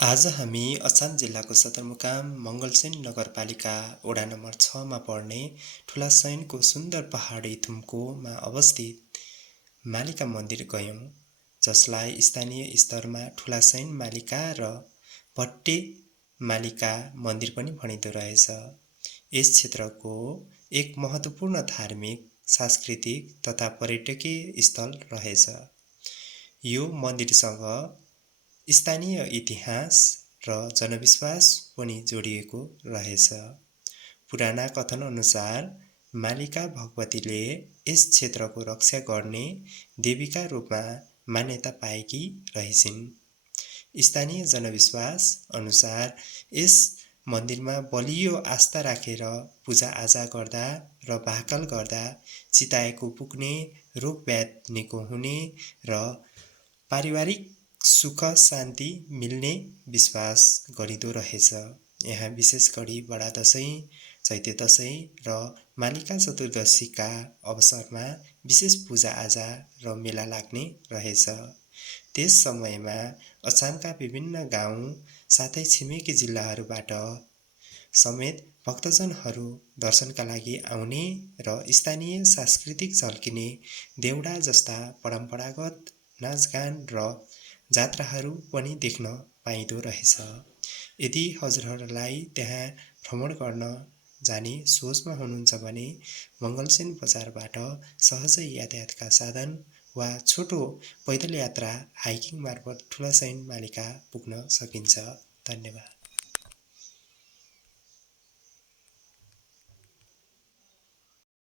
आज हामी अछाम जिल्लाको सदरमुकाम मङ्गलसेन नगरपालिका वडा नम्बर 6 मा पर्ने ठुलासैनको सुन्दर पहाडी थुम्कोमा अवस्थित मालिका मन्दिर गयौँ, जसलाई स्थानीय स्तरमा ठुलासैन मालिका र भट्टे मालिका मन्दिर पनि भनिँदो रहेछ। यस क्षेत्रको एक महत्त्वपूर्ण धार्मिक, सांस्कृतिक तथा पर्यटकीय स्थल रहेछ। यो मन्दिरसँग स्थानीय इतिहास र जनविश्वास पनि जोडिएको रहेछ। पुराना कथन अनुसार मालिका भगवतीले यस क्षेत्रको रक्षा गर्ने देवीका रूपमा मान्यता पाएकी रहेछिन्। स्थानीय जनविश्वास अनुसार यस मन्दिरमा बलियो आस्था राखेर पूजाआजा गर्दा र भाकल गर्दा चिताएको पुग्ने, रोगव्याध निको हुने र पारिवारिक सुख शान्ति मिल्ने विश्वास गरिँदो रहेछ। यहाँ विशेष गरी बडा दशैँ, चैते दशैँ र मालिका चतुर्दशीका अवसरमा विशेष पूजाआजा र मेला लाग्ने रहेछ। त्यस समयमा अछामका विभिन्न गाउँ साथै छिमेकी जिल्लाहरूबाट समेत भक्तजनहरू दर्शनका लागि आउने र स्थानीय सांस्कृतिक झल्किने देउडा जस्ता परम्परागत नाचगान र जात्राहरू पनि देख्न पाइँदो रहेछ। यदि हजुरहरूलाई त्यहाँ भ्रमण गर्न जाने सोचमा हुनुहुन्छ भने मङ्गलसेन बजारबाट सहजै यातायातका साधन वा छोटो पैदल यात्रा हाइकिङ मार्फत ठुलासैन मालिका पुग्न सकिन्छ। धन्यवाद।